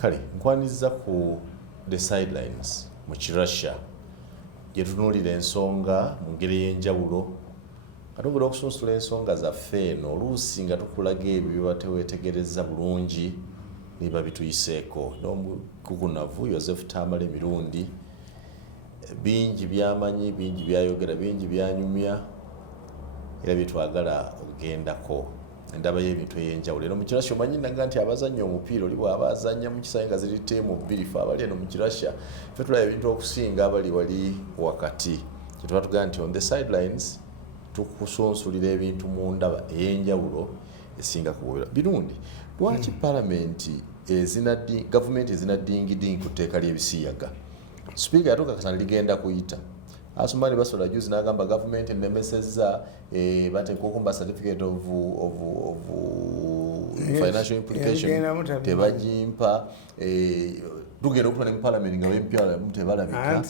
Kale nkwaniza ku the sidelines mu Russia gye tutunuulira ensonga mu ngeri y'enjawulo nga tugenda okusunsula ensonga zaffe eno oluusi nga tukulaga ebyo bye bateweetegereza bulungi niba bituyiseeko n'omukukunavu Joseph Tamale Mirundi bingi byamanyi bingi byayogera bingi byanyumya era byetwagala okugendako endaba y'ebintu ey'enjawulo eno mu Russia omanyi naga nti abazannya omupiira oli bw'abazannya mu kisawe nga ziri tteemu bbiri fe abali eno mu Russia ffe tulaba ebintu okusinga abali wali wakati kyetuba tugamba nti on the sidelines tukusunsulira ebintu mu ndaba ey'enjawulo esinga kugoberera Mirundi lwaki palamenti gavumenti ezina dingidingi ku tteeka ly'ebisiyaga Speaker yatuuka kasana ligenda kuyita Asumani basola juzi n'agamba gavumenti enemesezza bateeka okumba certificate of financial implication tebagimpa tugenda okutwala mu parliament nga bempya tebalabika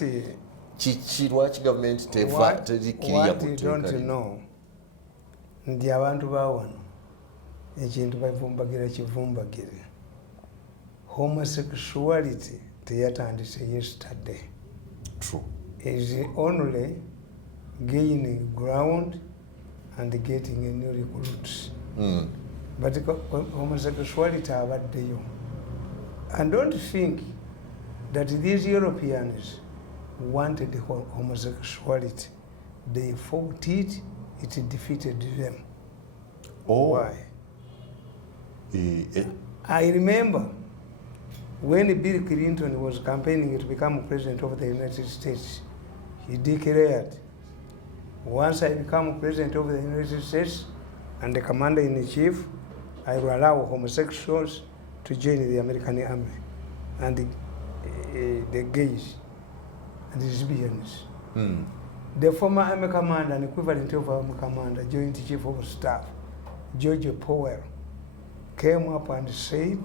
kiki lwaki gavumenti terikiriya ku tteeka nti abantu bawano ekintu bavumbagira kivumbagire homosexuality teyatandise yesterday. True. Is only gaining ground and getting a new recruits. But homosexuality abaddeyo. And don't think that these Europeans wanted homosexuality. They fought it, it defeated them. Oh. Why? I remember when Bill Clinton was campaigning to become president of the United States, he declared, once I become president of the United States and the commander-in-chief, I will allow homosexuals to join the American army and the gays and the lesbians. The former army commander and equivalent of army commander, joint chief of staff, George Powell, came up and said,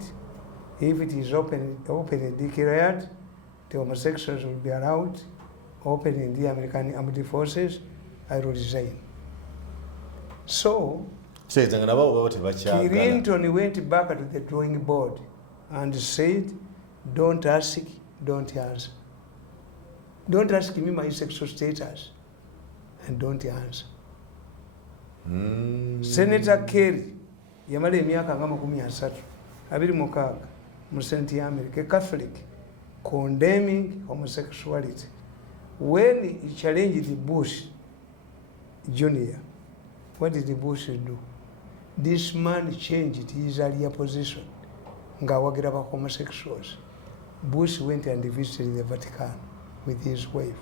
if it is openly declared, the homosexuals will be allowed open in the American Armed Forces, I will resign. So, Clinton went back to the drawing board and said, don't ask, don't answer. Don't ask me my sexual status, and don't answer. Senator Kerry, yamale emyaka nga 36 mu Senate ya America, Catholic, condemning homosexuality. When he challenged Bush Jr., what did Bush do? This man changed his earlier position. Ngawagira ba homosexuals. Bush went and visited the Vatican with his wife.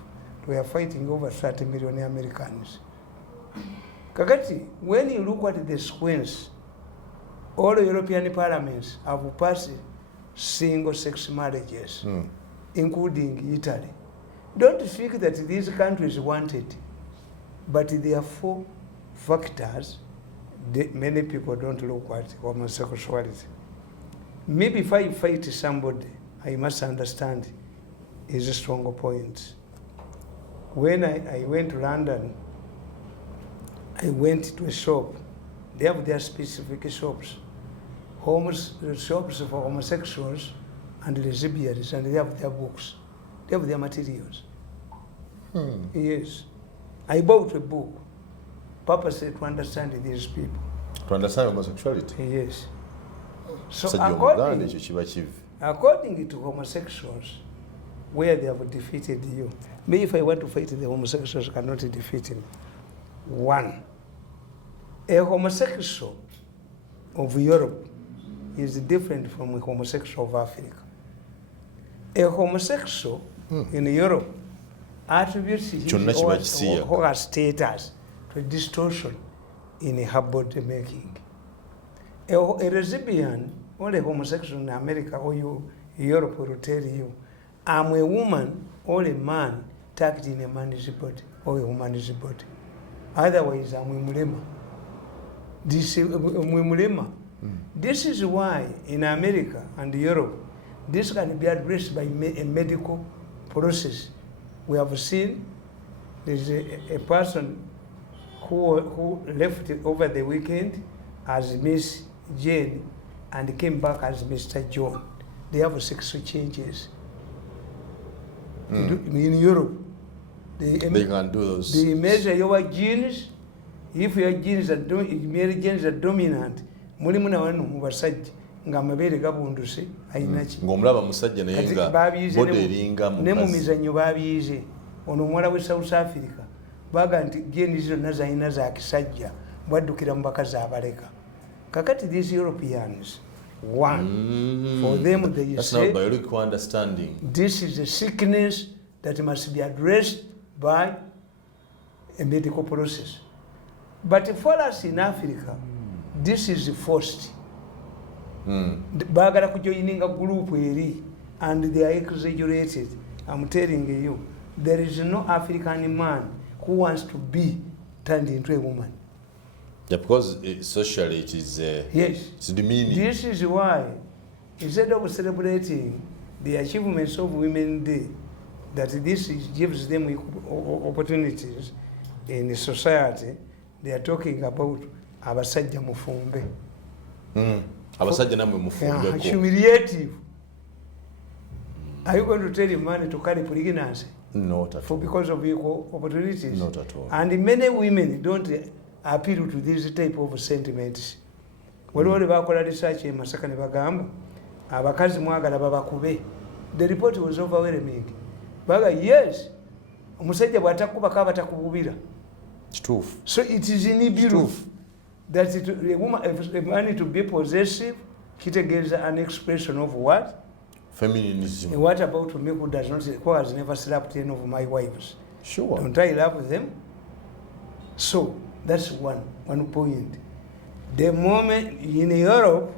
We are fighting over 30 million Americans. Kakati, when you look at the sequence, all European parliaments have passed single-sex marriages, including Italy. Don't think that these countries wanted, but there are 4 factors that many people don't look at homosexuality. Maybe if I fight somebody, I must understand his strong points. When I went to London, I went to a shop. They have their specific shops. Shops for homosexuals and lesbians, and they have their books. They have their materials. Yes. I bought a book, purposely to understand these people. To understand homosexuality? Yes. So according to homosexuals, where they have defeated you, me if I want to fight the homosexuals, cannot defeat him. 1, a homosexual of Europe is different from a homosexual of Africa. A homosexual in Europe attributes his or her status to a distortion in her body making. A lesbian or a homosexual in America or Europe will tell you, I'm a woman or a man tucked in a man's body or a woman's body. Otherwise, I'm a mulema. This is why in America and Europe, this can be addressed by a medical process. We have seen there's a person who left over the weekend as Miss Jane and came back as Mr. John. they have sexual changes. In Europe, they can do those. They measure your genes. If your genes are male genes are dominant, mulimu na wanu mubasajja nga amabere gabunduse ayinaki. Ng'omulaba musajja naye nga bode eringa mukazi. Ne mu mizannyo babiyize. Ono omuwala we South Africa baga nti genes zonna zalina za kisajja bwaddukira mu bakazi abaleka. Kakati these Europeans, one, for them they that's say, not biological understanding. This is a sickness that must be addressed by a medical process. But for us in Africa, this is forced. Bagala kujoininga group eri, and they are exaggerated. I'm telling you, there is no African man who wants to be turned into a woman. Yeah, because socially it is yes. It's demeaning. This is why, instead of celebrating the achievements of Women Day, that this gives them opportunities in the society, they are talking about abasajja mufumbe. Abasajja namwe mufumbe. Humiliative. Are you going to tell a man to carry pregnancy? Not at all. Because of equal opportunities? Not at all. And many women don't appeal to this type of sentiments. Waliwo bakola research in Masaka ne bagamba abakazi mwagala babakube. The report was overwhelming. Baga yes, omusajja bw'atakubako abatakububira. Kituufu. So it is inevitable that a woman, a man to be possessive, kitegeeza an expression of what? Feminism. And what about me who does not, who has never slept any of my wives? Sure. Don't I love them? So that's one point. The moment in Europe,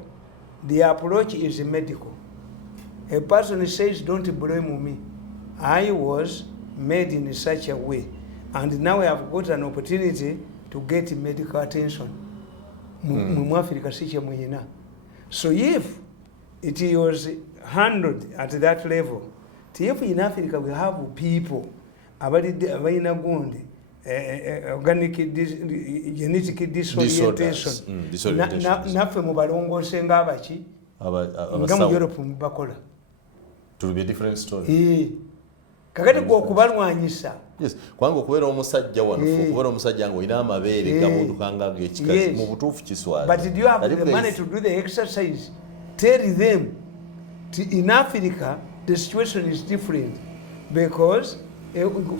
the approach is medical. A person says, don't blame me. I was made in such a way. And now I have got an opportunity to get medical attention. So if it was handled at that level, if in Africa we have people, organic genetic disorientation, naffe mubalongose ng'abaki nga mu Europe mubakola. It will be a different story. Kakati gwokubalwanyisa. Yes, kwangu okubeera omusajja wano, okubeera omusajja ng'olina amabeere gabundukanga ng'ekikazi mu butuufu kiswaza. But do you have the money to do the exercise? Tell them, in Africa, the situation is different. Because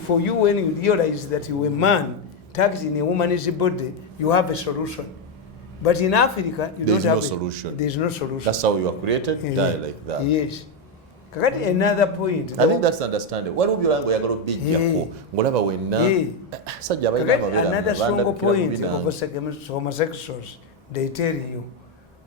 for you, when you realize that you're a man tagged in a woman's body, you have a solution. But in Africa, you don't have a solution. There's no solution. That's how you are created, die like that. Yes. Kakati another point. I think that's understandable. Waliwo by'olanga oyagala obbijjako ng'olaba wenna sajja abalina amabeere another strong point of homosexuals, they tell you,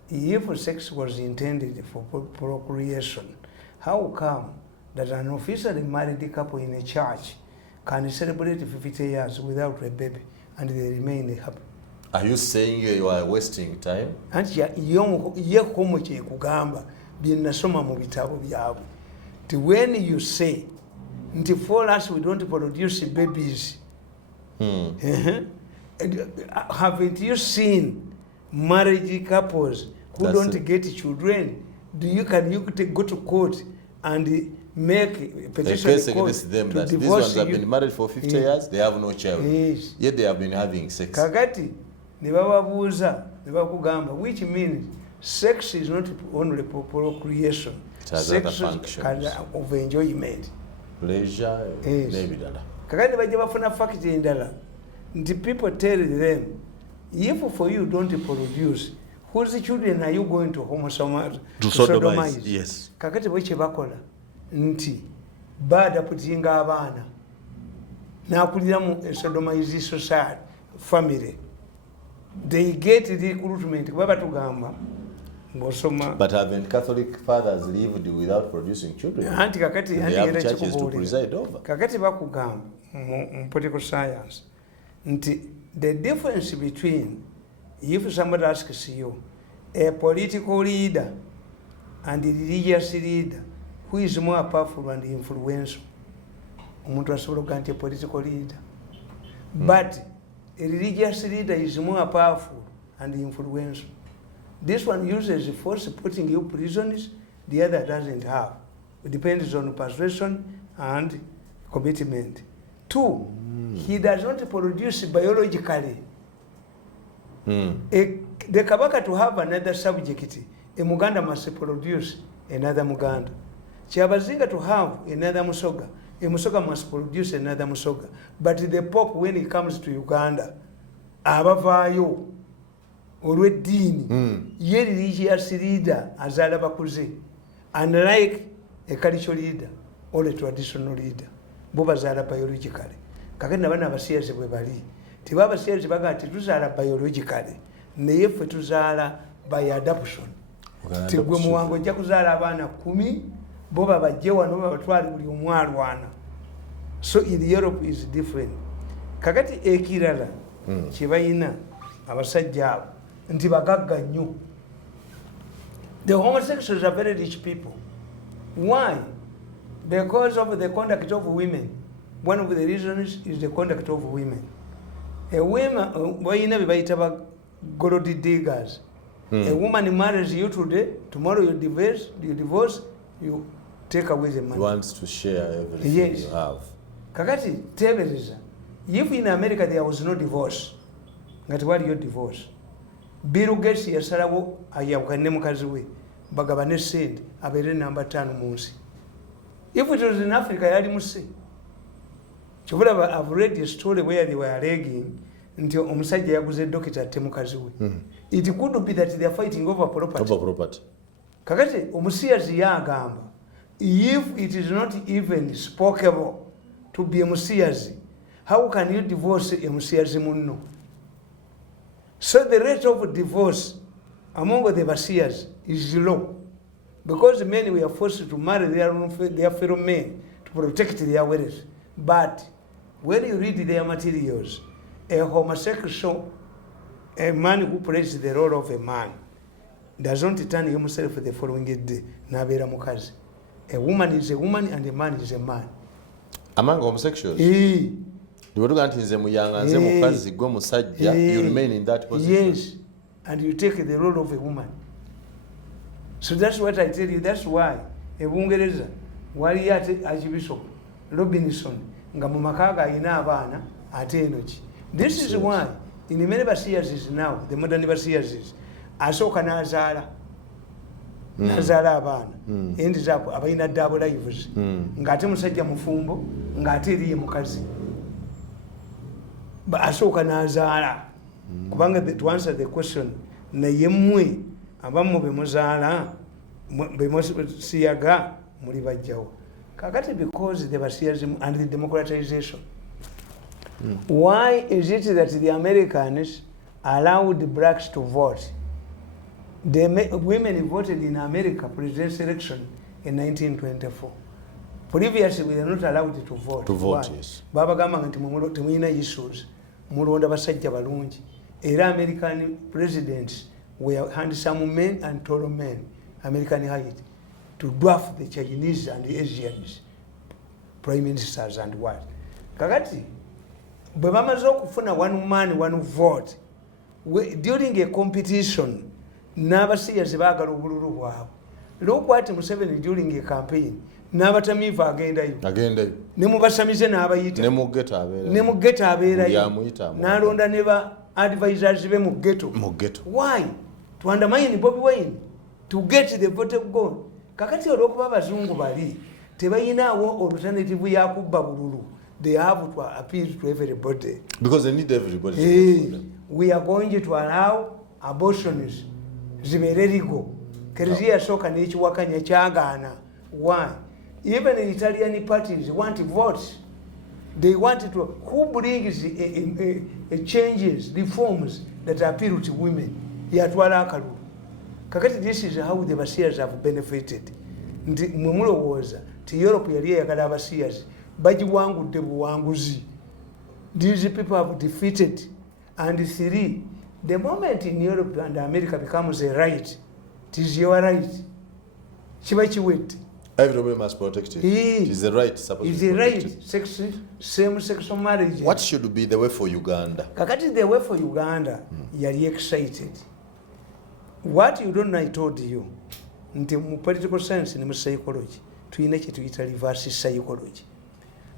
if sex was intended for procreation, how come that an officially married couple in a church can celebrate 50 years without a baby and they remain happy? Are you saying you are wasting time? Anti ye komo kye kugamba bye nasoma mu bitabo byabwe. When you say, for us we don't produce babies, haven't you seen marriage couples who don't get children? Can you go to court and make a petition against them that these ones have been married for 50 years, they have no child, yet they have been having sex? Kakati ne bababuuza ne bakugamba, which means sex is not only for procreation. It has other functions of enjoyment, pleasure, n'ebirala. Kakati bajja bafuna fact endala nti people tell them, if for you don't produce, whose children are you going to sodomize? Yes. Kakati bwe bakola nti baadaputinga abaana n'akulira mu sodomized society family, they get recruitment kuba batugamba. But haven't Catholic fathers lived without producing children? Anti kakati they have churches to preside over. Kakati bakugamba mu political science nti the difference between, if somebody asks you, a political leader and a religious leader, who is more powerful and influential? Omuntu asobola okuga nti a political leader. But a religious leader is more powerful and influential. This one uses force, putting you prisons, the other doesn't have. It depends on persuasion and commitment. 2, he does not produce biologically. The Kabaka to have another subject, a Muganda must produce another Muganda. Kyabazinga to have another Musoga, a Musoga must produce another Musoga. But the Pope, when he comes to Uganda, abavaayo olw'eddiini ye religious leader azaala bakuze, unlike a cultural leader or a traditional leader, bo bazaala biologically. Kakati nabana abasiyazi bwe bali tiba abasiyazi baga nti tuzaala biologically naye ffe tuzaala by adoption. Tigwe muwango ojja kuzaala abaana 10 bo babajje wano babatwale buli omu alwana. So in Europe is different. Kakati ekirala kye balina abasajja abo nti bagagga nnyo. The homosexuals are very rich people. Why? Because of the conduct of women. One of the reasons is the conduct of women. A woman, balina be bayita ba gold diggers. A woman marries you today, tomorrow you divorce, you take away the money. He wants to share everything you have. Kakati tebereza. If in America there was no divorce, ngati wali yo divorce, Bill Gates yasalawo ayawukane mukazi we bagabane sente abeere number 5 mu nsi. If it was in Africa yali musi. Chobula, I've read a story where they were alleging nti omusajja yaguze dokita ate mukazi we. It could be that they are fighting over property. Over property. Kakati omusiyazi yagamba, if it is not even spokeable to be a musiyazi, how can you divorce a musiyazi munno? So the rate of divorce among the Basias is low because men were forced to marry their fellow men to protect their wealth. But when you read their materials, a homosexual, a man who plays the role of a man, does not turn himself the following day. Nabera mukazi. A woman is a woman and a man is a man. Among homosexuals? You remain in that position. Yes, and you take the role of a woman. So that's what I tell you. That's why a Bungereza, wali ate Archbishop Robinson, nga mu makaga ayina abaana ate enoki. This is why in many Basiyazi now, the modern Basiyazi, asooka n'azaala abaana ends up abalina double lives ng'ate musajja mufumbo ng'ate eriye mukazi. Asooka n'azaala kubanga to answer the question naye mmwe abamu bemuzaala bemusiyaga muli bajjawo. Kakati because the Basiyazi and the democratization, why is it that the Americans allowed the blacks to vote? The women voted in America presidential election in 1924. Previously, we were not allowed to vote. To vote, why? Yes. Baba gamba nti temuyina issues. Mulonda basajja balungi. Era American presidents were handsome men and tall men, American height, to dwarf the Chinese and the Asians, prime ministers and what. Kakati, bwe bamaze okufuna one man, one vote, during a competition, n'abasiyazi baagala obululu bwabwe. Look what Museveni during a campaign, n'abatamiivu agendayo. Ne mubasamize n'abayita. Ne mu ghetto abeerayo. N'alonda ne ba advisors be mu ghetto. Why? To undermine Bobi Wine, to get the vote of God. Kakati olw'okuba abazungu bali tebayinaawo alternative ya kubba bululu. They have to appeal to everybody. Because they need everybody to vote for them. We are going to allow abortions. Zibeere legal. Kereziya yasooka n'ekiwakanya kyagaana. Why? Even the Italian parties want votes. They want to. Who brings changes, reforms that appeal to women? Yatwala akalulu. Kakati this is how the Basiyazi have benefited. Nti mwe mulowooza ti Europe yali eyagala Abasiyazi bagiwangudde buwanguzi. These people have defeated. And 3, the moment in Europe and America becomes a right, it is your right. Kiba kiwedde. Everybody must protect it. It is the right. It's the right. Same-sex marriage. What should be the way for Uganda? Kakati the way for Uganda, yali excited. What you don't know, I told you. nti mu political science ne mu psychology tuyina kye tuyita reverse psychology.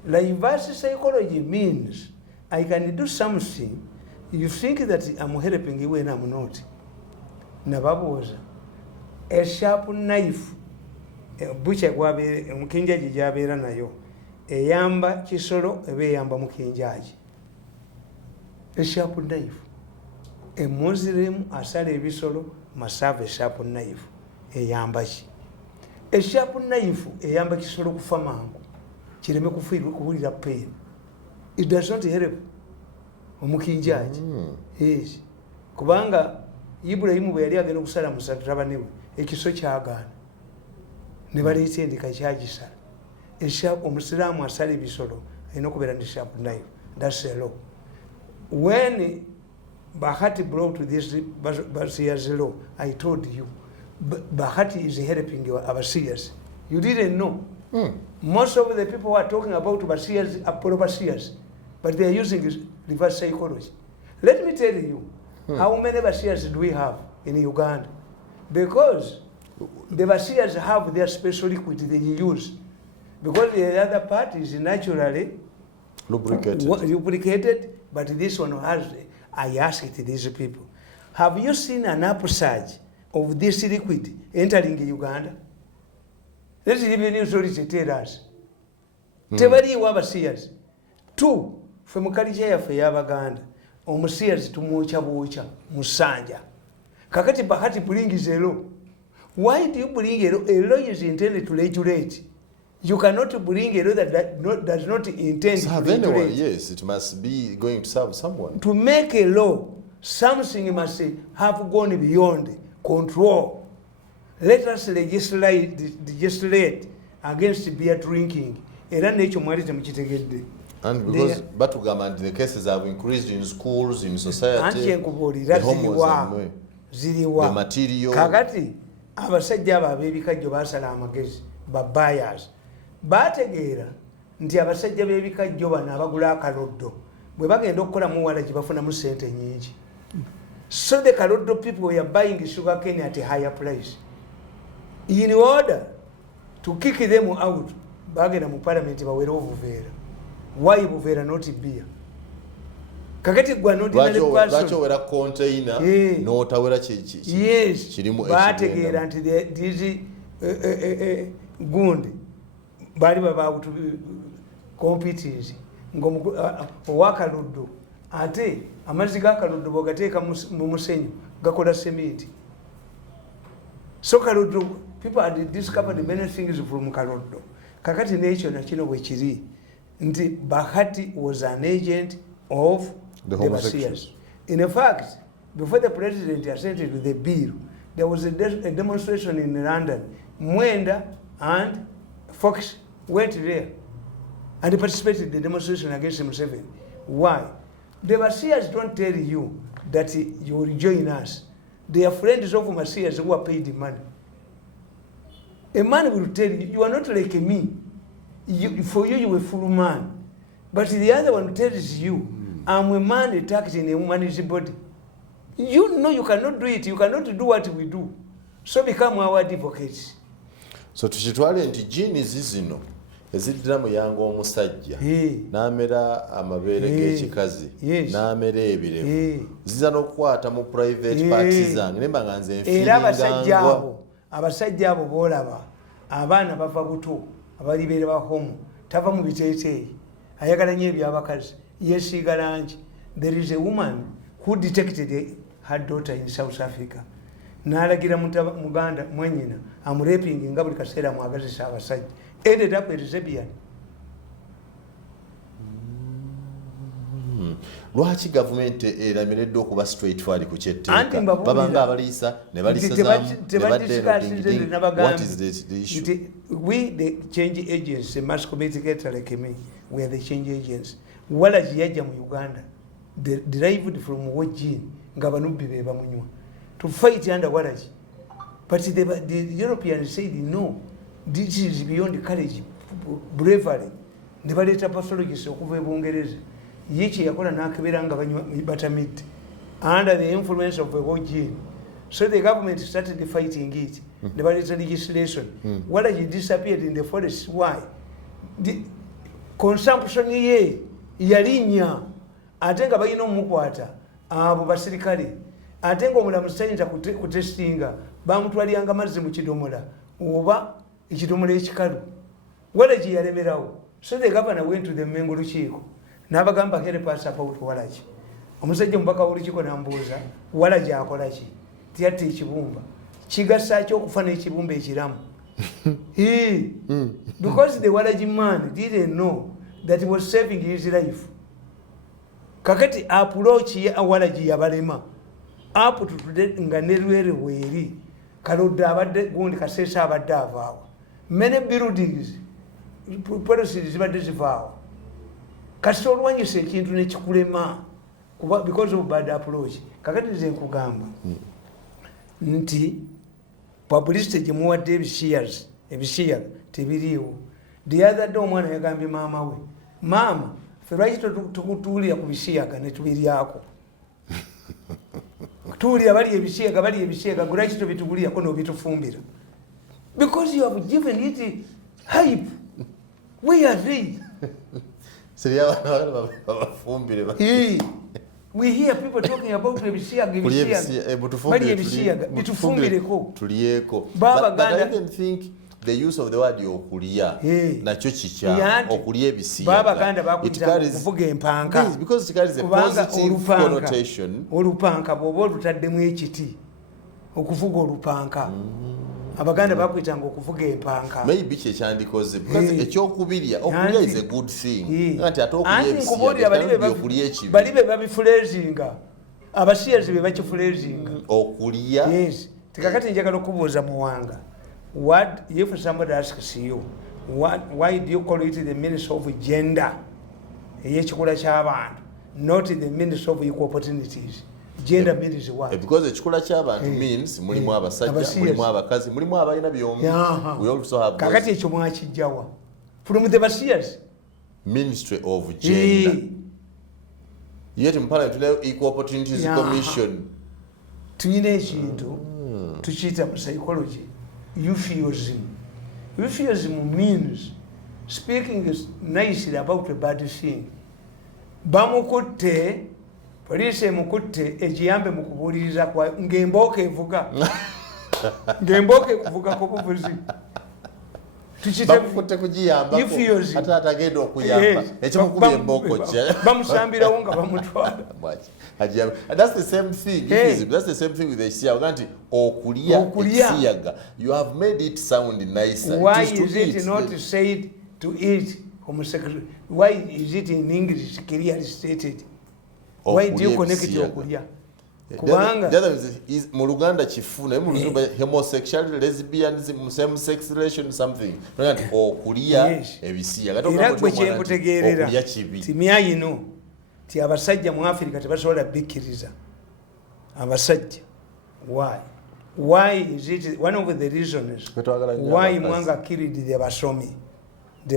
Reverse psychology means I can do something, you think that I'm helping you when I'm not. Nababuuza a sharp knife butcher gwabeere omukinjaji gyabeera nayo eyamba kisolo eba eyamba mukinjaji. A sharp knife, a Muslim asala ebisolo must have a sharp knife eyamba ki. A sharp knife eyamba kisolo kufa mangu kireme kuwulira pain. It does not help omukinjaji. Yes, kubanga Ibrahimu bwe yali agenda okusala mutabani we ekiso kyagaana ne baleeta endika kyagisala. Omusiraamu asala ebisolo alina okubeera ne sharp knife. That's a law. When Bahati brought this Basiyazi law, I told you Bahati is helping Abasiyas. You didn't know. Most of the people who are talking about Basiyazi are pro-Basiyazi, but they are using reverse psychology. Let me tell you, how many Basiyazi do we have in Uganda? Because the Basiyazi have their special liquid they use. Because the other part is naturally lubricated, but this one has, I asked these people, have you seen an upsurge of this liquid entering Uganda? Let's give you new story to tell us. Tebaliiwo Abasiyazi. Two, from culture yaffe y'Abaganda, omusiyazi tumwokya bwokya musanja. Kakati Bahati brings a law. Why do you bring a law? A law is intended to regulate. You cannot bring a law that does not intend to regulate. Anyway, yes, it must be going to serve someone. To make a law, something must have gone beyond control. Let us legislate against beer drinking. And because Batugama, the cases have increased in schools, in society, the homos, the material. Kakati, abasajja ab'ebikajjo basala amagezi buyers. Bategeera nti abasajja b'ebikajjo bano abagula akaloddo bwe bagenda okukola muwala gye bafunamu ssente nnyingi. So the kaloddo people were buying sugar cane at a higher price. In order to kick them out, bagenda mu parliament bawere obuveera. Why buveera not beer? Kakati gwa ordinary person. Lwacho wera container n'otawera kiki. Yes. Kirimu bategeera nti these gundi bali baba competence owakaluddo ate amazzi g'akaluddo bw'ogateeka mu musenyu gakola cement. So kaluddo, people had discovered many things from kaluddo. Kakati n'ekyo nakino bwe kiri nti Bahati was an agent of the Basiyazi. In fact, before the president assented to the bill, there was a demonstration in London. Mwenda and Fox went there and participated in the demonstration against Museveni. Why? The Basiyazi don't tell you that you will join us. They are friends of Basiyazi who are paid the money. A man will tell you, you are not like me. For you, you are a full man. But the other one tells you, I'm a man attacked in a woman's body. You know you cannot do it. You cannot do what we do. So become our advocates. So tuchitwale nti genes zino eziddira mu yanga omusajja n'amera amabeere g'ekikazi n'amera ebirevu ziza n'okukwata mu private parties zange ne mbanga nze nfiiringangwa. Abasajja abo boolaba abaana bava buto abalibeera ba home tava mu biteeteeyi ayagala nnyo ebyabakazi yeesiiga langi. There is a woman who detected her daughter in South Africa. N'alagira muganda mwenyina amurepingi nga buli kaseera mwagazisa abasajja. Ended up a lesbian. Lwaki gavumenti eramiredde okuba straightforward ku kyetteeka babanga abaliisa ne balisazamu ne badde what is the issue? We the change agents, the mass communicator like me, we are the change agents. Walaji yajja mu Uganda derived from Wajin nga banubbi be bamunywa to fight under Walaji. But the Europeans said no, this is beyond courage, bravery. Ne baleeta pathologists okuva e Bungereza. Yichi yakola n'akebera nga banywa buttermilk under the influence of a Wajin. So the government started fighting it. There was legislation. Walaji disappeared in the forest. Why? The consumption ye yalinya. Atenga bayino mukwata. Abo basirikali. Atenga omulamu sayinza kutestinga. Bamutwaliyanga amazzi mu kidomola. Oba ekidomola ekikalu. Walaji yalemerawo. So the governor went to the Mengo Lukiiko. N'abagamba help us about Walaji. Omusajja mubaka w'olukiiko n'ambuuza Walaji akola ki? Tiyatta ekibumba. Kigasa ky'okufa n'ekibumba ekiramu. Because the Walaji man didn't know that he was saving his life. Kakati approach ya Walaji yabalema. Up to today nga nerwere weeri. Kalodda abadde gundi Kasesa abadde avaawo. Many buildings policies zibadde zivaawo. Kasita olwanyisa ekintu nekikulema because of bad approach. Kakati nze nkugamba nti publicity gye muwadde ebisiyaga tebiriiwo. The other day omwana yagambye maama we, maama ffe lwaki tukutuulira ku bisiyaga ne tubiryako? Tuulira bali ebisiyaga gwe lwaki tobitugulirako n'obitufumbira? Because you have given it hype. Where are they? We hear people talking about ebisiyaga. But I even think the use of the word okuliya nakyo kikya okuliya ebisiyaga. It carries because it carries a positive connotation. Olupanka bw'oba olutaddemu ekiti okuvuga olupanka. Abaganda bakwitanga okuvuga empanka. Maybe kyandikoze because ekyokubirya okuliya is a good thing. Nti ate okuliya ebisiyaga bali be babifulazinga. Abasiyazi be bakifulazinga. Okuliya. Yes. Tikakati njagala okubuuza Muwanga. What if somebody asks you, why do you call it the Ministry of Gender? Ey'ekikula ky'abantu, not the Ministry of Equal Opportunities. Gender means what? Because ekikula ky'abantu means mulimu abasajja, mulimu abakazi, mulimu abalina byombi. We also have kakati ekyo mwakijjawa from the Basiyazi. Ministry of Gender. Yet in Parliament tunayo Equal Opportunities Commission. Tuyina ekintu tukiyita mu psychology euphuism. Euphuism means speaking nicely about a bad thing. Bamukutte, police emukutte ekiyambe mu kubuuliriza kwa ng'embooka evuga. Ng'embooka ekuvuga ku buvuzi. Bamukutte kugiyambako ate atagenda okuyamba ekimukubya embooko kya bamusambirawo nga bamutwala. That's the same thing. That's the same thing with the siyaga nti okuliya siyaga. You have made it sound nicer. Why is it not said to eat homosexual? Why is it in English clearly stated? Why do you connect it okuliya? Kubanga the other is mu Luganda kifuna mu Luzumba homosexuality, lesbianism, same sex relation something. Nti okuliya ebisiyaga okuliya kibi. Timyayino ti abasajja mu Africa tebasobola bikkiriza abasajja. Why is it one of the reasons why Mwanga killed the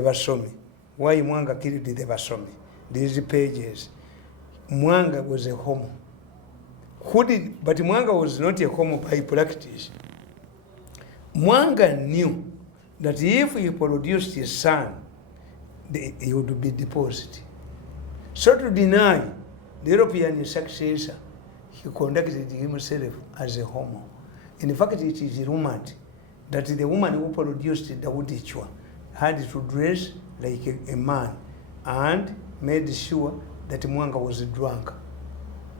Basomi? Why Mwanga killed the Basomi? These pages. Mwanga was a homo. But Mwanga was not a homo by practice. Mwanga knew that if he produced his son, he would be deposed. So to deny the European successor, he conducted himself as a homo. In fact, it is rumored that the woman who produced Daudi Chwa had to dress like a man and made sure that Mwanga was drunk.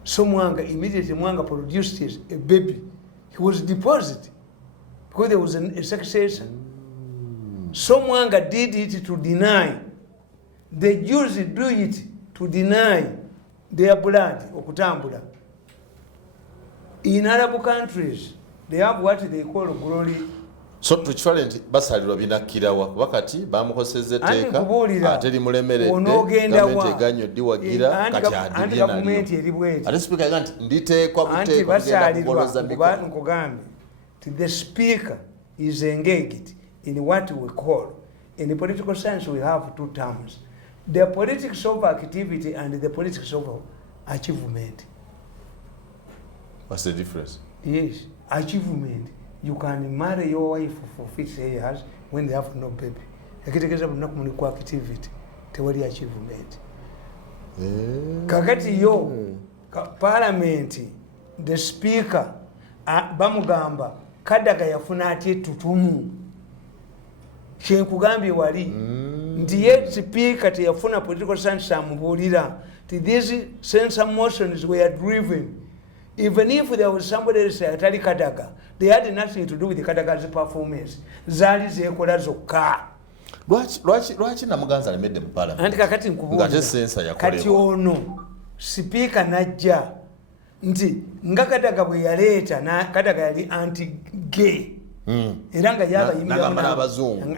So Mwanga, immediately Mwanga produced a baby. He was deposited because there was a successor. So Mwanga did it to deny. The Jews do it to deny their blood, okutambula. In Arab countries, they have what they call glory. So tukifale nti basalirwa binakkirawa wakati bamukosezza etteeka ate limulemeredde gavumenti eganyoddi wagira kati adibye nalyo ate sipiika yaga nti nditeekwa buteekwa kugenda kugoloza mikono. Nkugambye the speaker is engaged in what we call in the political science we have two terms: the politics of activity and the politics of achievement. What's the difference? Yes. achievement. You can marry your wife for 50 years when they have no baby. Ekitegeeza bonna ku activity tewali achievement. Kakati yo parliament the speaker bamugamba Kadaga yafuna ati tutumu. Kyenkugambye wali nti ye speaker teyafuna political science amubulira. These censor motions were driven. Even if there was somebody else atali Kadaga, they had nothing to do with the Kadaga's performance. Zali zekola zokka. Lwaki Namuganza alemedde mu parliament? Anti kakati nkubuuza. Kati ono speaker najja nti nga Kadaga bwe yaleeta na Kadaga yali anti-gay. Era nga yaba yimira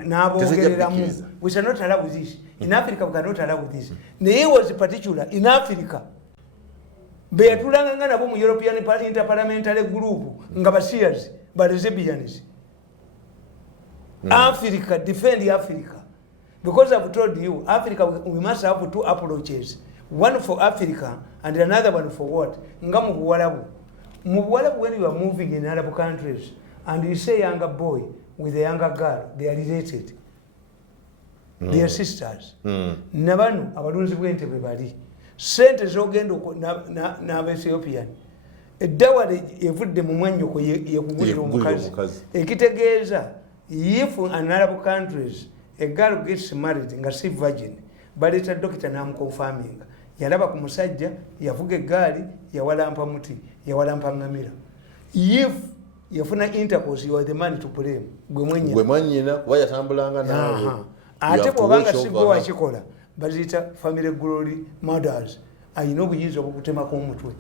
n'abongereramu. We shall not allow this. In Africa we cannot allow this. Naye was particular in Africa. Betulanga nga nabo mu European Interparliamentary Group nga basiyazi ba lesbians. Africa, defend Africa. Because I've told you, Africa we must have two approaches. One for Africa and another one for what? Nga mu Buwarabu. Mu Buwarabu, when you are moving in Arab countries and you say younger boy with a younger girl, they are related. They are sisters. Nabanu abalunzi bw'Entebbe bali. Sente zogenda n'Abaethiopian. Eddawala evudde mu mwannyoko yekugulira omukazi. Ekitegeeza if in Arab countries a girl gets married nga si virgin, baleeta doctor n'amukonfirming. Yalaba ku musajja, yavuga eggaali, yawalampa muti, yawalampa ngamira. If yafuna intercourse, you are the man to blame. Gwe mwannyina kuba yatambulanga naawe. Ate bw'obanga si gwe wakikola, baziyita family glory mothers. Ayina obuyinza obwokutemako omutwe.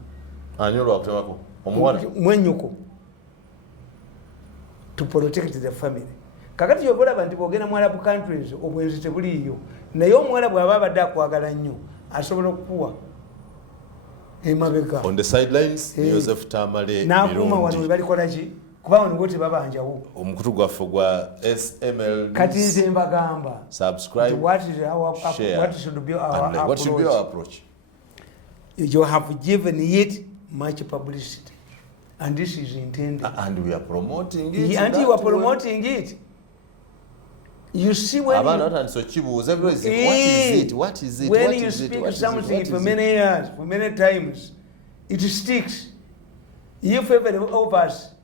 Ani olwakutemako? Omuwala? Mwennyoko. To protect the family. Kakati yobolaba nti bw'ogenda mu Arab countries obwenzi tebuliiyo. Naye omuwala bw'aba abadde akwagala nnyo asobola okukuwa emabega. On the sidelines, Joseph Tamale N'akuuma wano balikola ki? Kuba wano bwoti babanjawo. Omukutu gwaffe gwa SML. Kati nze mbagamba. Subscribe. What should be our approach? You have given it much publicity. And this is intended. And we are promoting it. And you are promoting it. You see when what is it? When you speak something for many years, for many times, it sticks. If every of us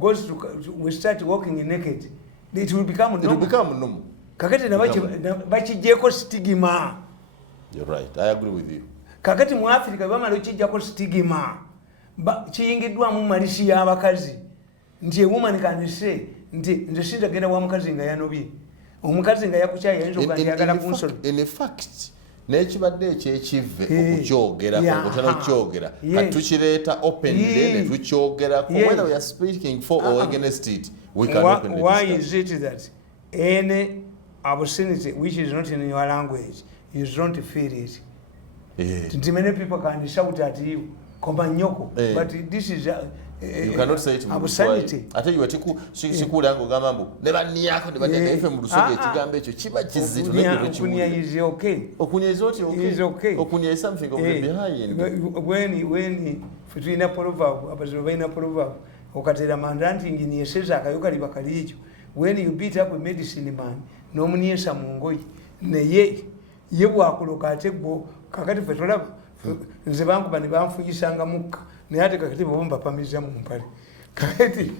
goes to, we start walking naked, it will become normal. It will become normal. Kakati bachijeko stigma. You're right. I agree with you. Kakati mu Africa bamala chijako stigma. Kiyingiddwa mu malisi y'abakazi. Nti a woman can say, nti sinjagenda wa mukazi nga yanobye. Omukazi nga yakukyaye yinza okugamba yagala kunsolo. In fact, n'ekibadde ekyekive okukyogera kongotana kyogera katukireeta openly ne tukyogerako whether we are speaking for or against it, we can open the discussion. Why is it that any obscenity which is not in your language, you don't feel it? Many people can shout at you, Komanyoko, but this is you cannot say it in obscenity. Ate you atiku sikulanga ogamba mbu ne banniyako ne banniyako efe mu lusoga ekigambo ekyo kiba kizito okunya is okay. Okunya is okay. Okunya is something of the behind. When tulina proverb, abazibu balina proverb, okatera mandanti ngini yeseza akayoka liba kalijo. When you beat up a medicine man, n'omunyesa mu ngoyi, naye ye bwakuloka ate gwo kakati fe tulaba nze bankuba ne banfuyisanga mukka. Naye ate kakati bomba pamiza mu mpale. Kakati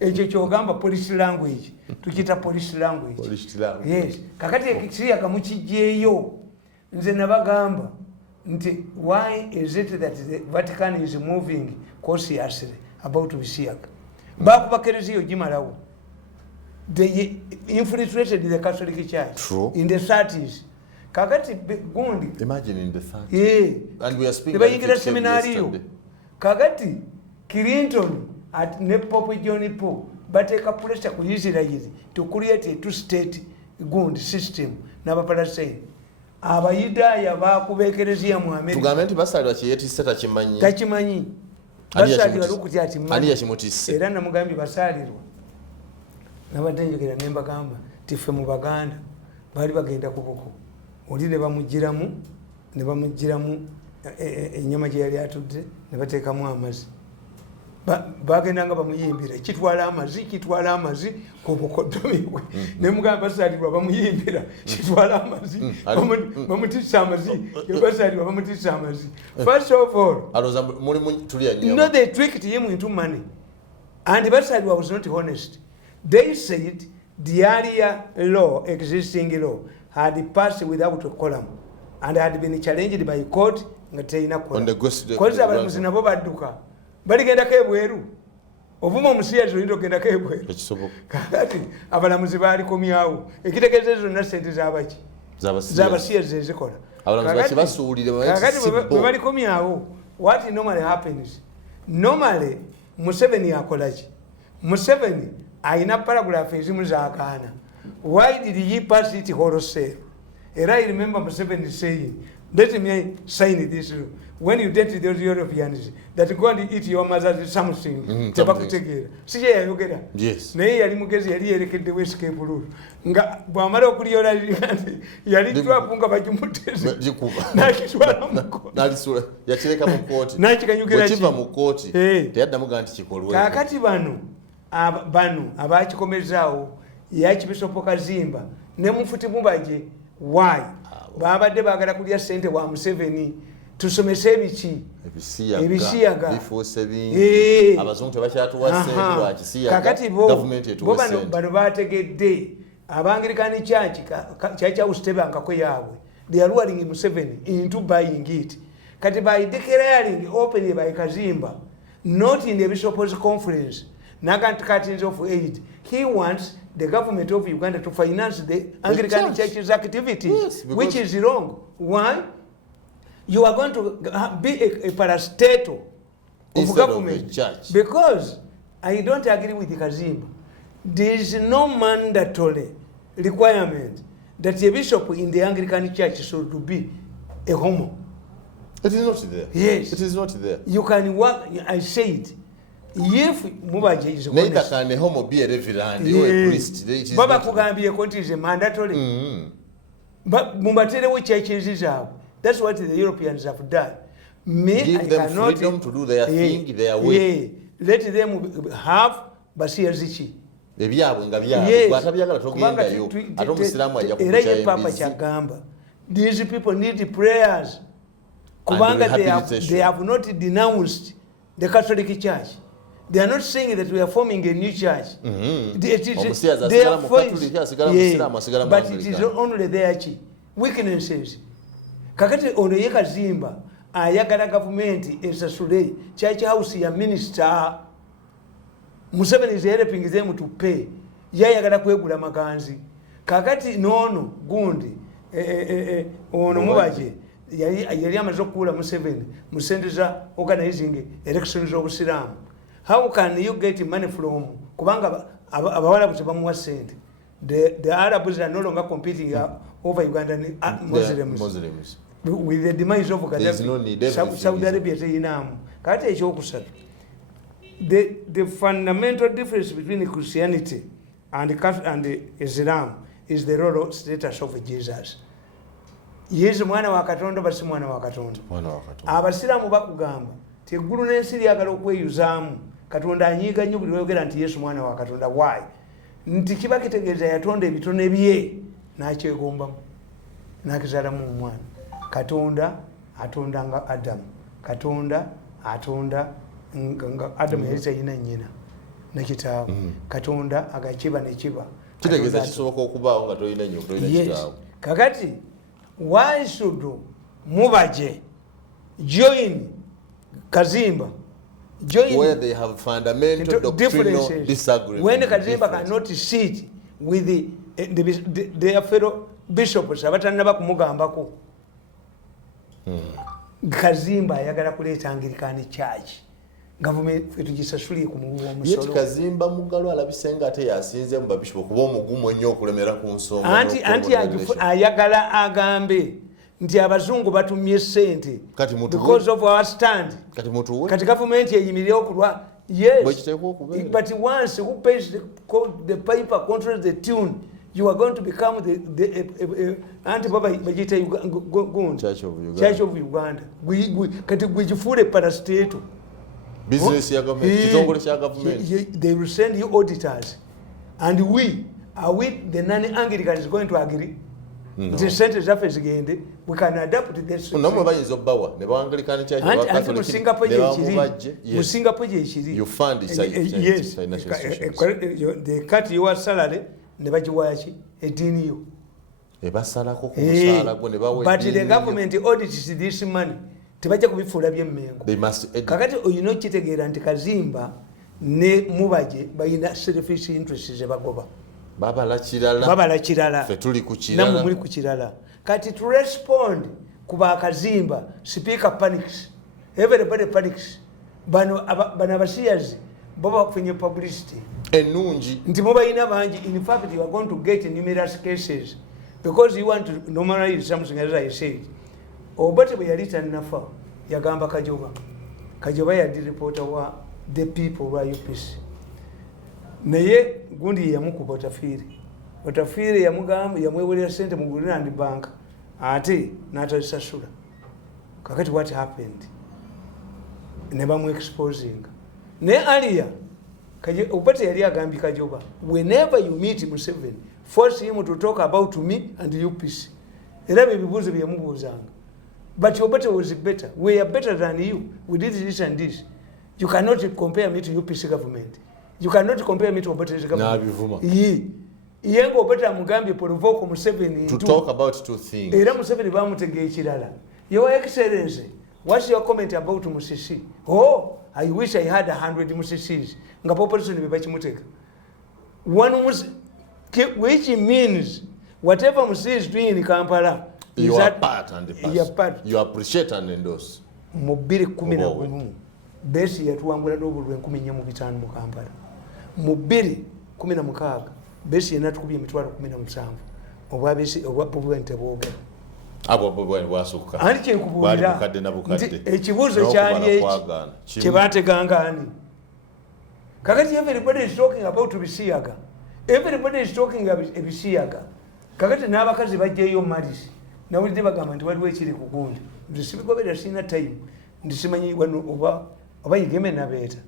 ekyo kyogamba police language. Tukita police language. Yes. Kakati ekisiya kamukijeyo. Nze nabagamba nti why is it that the Vatican is moving cautiously about Bisiaka? Bakubakereziyo gimalawo. They infiltrated the Catholic Church. True. In the 30s. Kakati gundi. Imagine in the 30s. Yeah. And we are speaking about seminary. Kakati Clinton at Nepopo Johnny Po, but take a pressure ku Israel to create a two-state gund system. Nabaparasay. Abayidaya bakubekerezia mu America. Tugambe nti basali bakiyetisse takimanyi. Takimanyi. Basali balukuti ati manyi. Ani yakimutisse. Era namugambi basalirwa. Nabadde njogera ne mbagamba tiffe mu Baganda bali bagenda kubuko. Oli ne bamugiramu enyama gye yali atudde ne bateekamu amazzi. bagendanga bamuyimbira kitwala amazi ku bukoddomi bwe ne mugamba basalirwa bamuyimbira kitwala amazi bamutisa amazi basalirwa bamutisa amazi. First of all, no, they tricked him into money, and basalirwa was not honest. They said the earlier law, existing law, had passed without a column and had been challenged by court nga teyina column. Koza abalamuzi nabo badduka baligendako ebweru ovuma omusiyazi oyinza okugendako ebweru kakati abalamuzi baalikomyawo ekitegeeza zonna sente zabaki zabasiyazi ezikola kakati bwe balikomyawo. What normally happens, normally Museveni akolaki? Museveni ayina paragraph ezimu zaakaana. Why did he pass it wholesale? Era I remember Museveni saying, let me sign this. When you date those Europeans that go and eat your mother's something, yes. Nay, Yalimugezi, Yari, the West Cape Rule. Bamaro Kuriola, Yari Punga Bajumutes, Nagisura, Yacheka Mukoti, Naika, you get Mukoti, the Adamuganti Kakati Banu, Abachi Comezao, Archbishop Kazimba, Mufti Mubajje. Why? Babadde bagala kulya sente wa Museveni tusomesa ebiki ebisiyaga before saving abazungu tebakyatuwa sente lwa kisiyaga kakati government etuwa sente bano bategedde Abangirikani church usitebankako yaabwe. They are ruling Museveni into buying it. Kati by declaring openly by Kazimba, not in the Bishop's conference, Nagant cuttings of aid, he wants the government of Uganda to finance the Anglican Church's activities, yes, which is wrong. Why? You are going to be a parastatal of government. Of church. Because I don't agree with Kazimba. There is no mandatory requirement that a bishop in the Anglican Church should be a homo. It is not there. Yes. It is not there. You can work, I said, if Mubajje is honest. Neither can a homo be a reverend or a priest. Baba Kugambye Konti is a mandatory. But Mumbatele churches is out. That's what the Europeans have done. Give them freedom to do their thing, their way. Let them have basiyazi. These people need prayers. They have not denounced the Catholic Church. They are not saying that we are forming a new church. They are but it is only their weaknesses. Kakati ono ye Kazimba ayagala government esasule church house ya minister. Museveni is helping them to pay. Yayagala kwegula makanzi. Kakati nono gundi ono Mubajje yali amaze okula Museveni musendeza organizing elections of Islam. How can you get money from kubanga abawala kutebamuwa sente? The Arabs are no longer competing over Ugandan Muslims. With the demise of Gaddafi, Saudi Arabia sayinam. Kati ekyokusatu. The fundamental difference between Christianity and Islam is the role status of Jesus. Yesu mwana wa Katonda basi mwana wa Katonda. Abasiramu bakugamba teggulu n'ensi lyagala okweyuzaamu Katonda anyiiga nnyo buli lwogera nti Yesu mwana wa Katonda. Why? Nti kiba kitegeeza yatonda ebitone bye n'akyegombamu n'akizaalamu omwana. Katonda atonda nga Adamu. Katonda atonda nga Adamu yali talina nnyina ne kitaawe. Katonda agakiba ne kiba. Kitegeeza kisoboka okubaawo nga tolina nnyo tolina kitaawe. Kakati why should Mubajje join Kazimba? Join where they have fundamental doctrinal disagreement. When Kazimba cannot sit with their fellow bishops, abatanaba kumugambako. Kazimba ayagala kuleeta Anglican Church. Government etugisasuliye ku musolo. Yet Kazimba Mugalu alabisenga ate yasinze mu babishopu kuba omugumu ennyo okulemera ku nsonga. Anti ayagala agambe nti abazungu batumye sente because of our stand. Kati government yeyimirire okulwa. Yes. But once who pays the paper controls the tune, you are going to become the anti-baba bajita Church of Uganda. Kati gwe jifuule parastatal. business ya government, kitongole kya government. They will send you auditors. And are we the non-Anglicans going to agree? No. The sentence of we can adapt to this. No more bayinza obbawa ne Anglicans church and mu Singapore mu Singapore you fund yes, financial institutions. They cut your salary ne bagiwaki edini yo. Ebasalako ku musala gwo ne bawe. But the government audits this money. Tebajja kubifuula by'emmengo. They must kakati oyina okitegeera nti Kazimba ne Mubajje bayina selfish interests ebagoba. Babala kirala fe tuli ku kirala namwe muli ku kirala kati to respond ku ba Kazimba speaker panics, everybody panics, bano abasiyazi baba kwenye publicity enungi nti mubayina bangi. In fact, you are going to get numerous cases because you want to normalize something. As I said, Obote bwe yali tannafa yagamba Kajoba yadi reporter wa the people wa UPC naye gundi yamukuba Otafiire yamugamba yamwewelera sente mu Land Bank ate n'atazisasula. Kakati what happened? Ne bamu exposing. Ne Alia Obote yali agambye Kajoba, whenever you meet Museveni, force him to talk about me and UPC. Era bibuuzo byamubuuzanga. But Obote was better. We are better than you. We did this and this. You cannot compare me to UPC government. You cannot compare me to Obote's government. Yengo Obote amugambye provoke Museveni to talk about two things. Era Museveni bamutegeye kirala. Your Excellency, what's your comment about Musisi? Oh, I wish I had 100 Musisis. Nga population be bakimuteka. One which means whatever Musisi is doing in Kampala, you are part and the part. You are part. You appreciate and endorse. Mu 2011 besi yatuwangula n'obulwe 14,500 mu Kampala. Mu 2016 besi yenatukubye emitwalo 17 obwa besi obwa Pubwente bwogera. Abo bwasuka. Ani kyenkubulira ekibuuzo kyali eki kyebateganga ani. Kakati everybody is talking about Bisiyaga. Everybody is talking about Bisiyaga. Kakati n'abakazi bajjeyo malisi. Nawulidde bagamba nti waliwo ekiri ku gundi. Ndisibigobera sina time. Ndisimanyi wano oba yigeme nabeeta.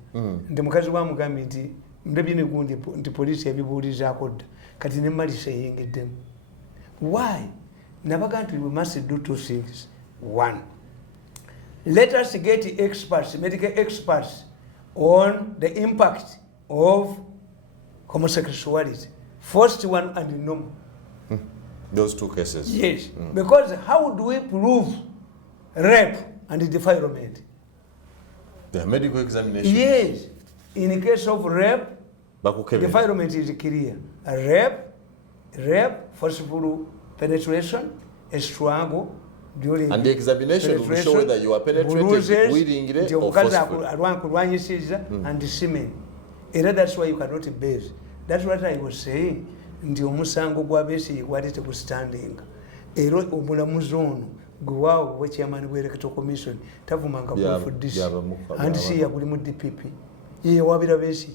Ndi mukazi wa mugambi nti ndebye ne gundi nti poliisi yabibuulizaako dda. Kati ne malisi eyingiddemu. Why? Nabagantu, we must do two things. One, let us get experts, medical experts, on the impact of homosexuality. First one and normal. Those two cases. Yes, because how do we prove rape and defilement? The medical examination. Yes, in the case of rape, defilement is clear. Rape, forceful penetration, a struggle during and the examination will show whether you are penetrated willingly or forcefully. And the semen. That's why you cannot base. That's what I was saying. Ndio musango gwa besi gwalete ku standing. Ero omulamuzi ono gwawo we chairman we electoral commission tavumanga for this. And see ya kuli mu DPP. Ye wabira besi.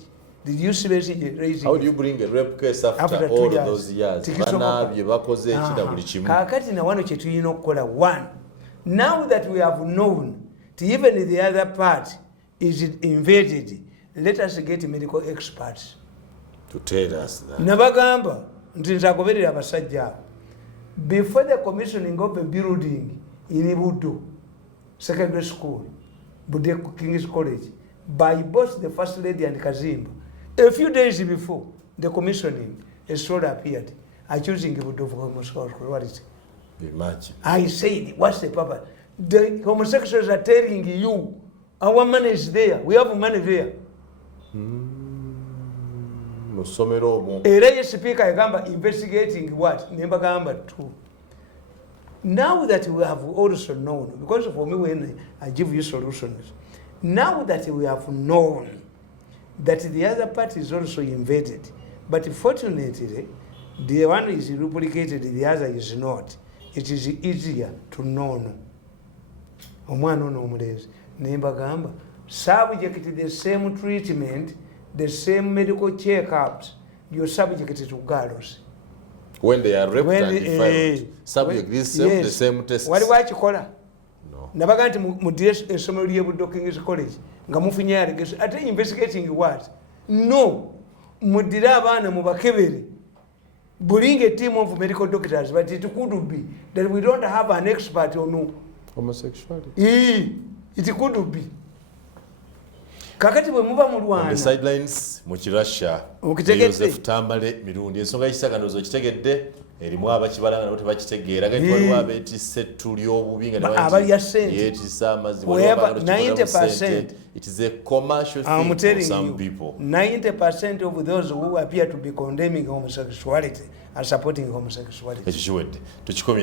Did you see besi raising? How do you bring a rape case after all of those years? Banabye bakoze ekida buli kimu. Kakati na wano kyetuyina okukola. One, now that we have known to even the other part is invaded, let us get medical experts to tell us that. Nabagamba nti nzagoberera abasajja before the commissioning of a building in Buddu Secondary School, Budde King's College, by both the First Lady and Kazimba. A few days before the commissioning, a story appeared accusing Buddu of homosexuality. Imagine. I said, what's the purpose? The homosexuals are telling you, our money is there, we have money there. Area speaker agamba investigating what? Nemba gamba too. Now that we have also known, because for me when I give you solutions, now that we have known that the other party is also invaded, but fortunately the one is replicated, the other is not. It is easier to know. Omwana ono omulezi nemba gamba subject to the same treatment, the same medical checkups, you're subject to girls. When they are raped and defiled, subject the same test. What do you call her? No. nabaga nti mudire essomero ly'Ebuddo King's College nga mufunye allegation ate investigating what no mudire abaana mubakebere bring a team of medical doctors but it could be that we don't have an expert on homosexuality. It could be kakati bwe muba mulwana on the sidelines mu Kirasha Joseph Tamale Mirundi ensonga y'ekisaganozo kitegedde erimu abakibalanga nabo tebakitegeera gati waliwo abeetisse ettuli obubi nga yeetissa amazzi 90%. It is a commercial thing for some people. 90% of those who appear to be condemning homosexuality are supporting homosexuality. Ekyo kiwedde tukikomye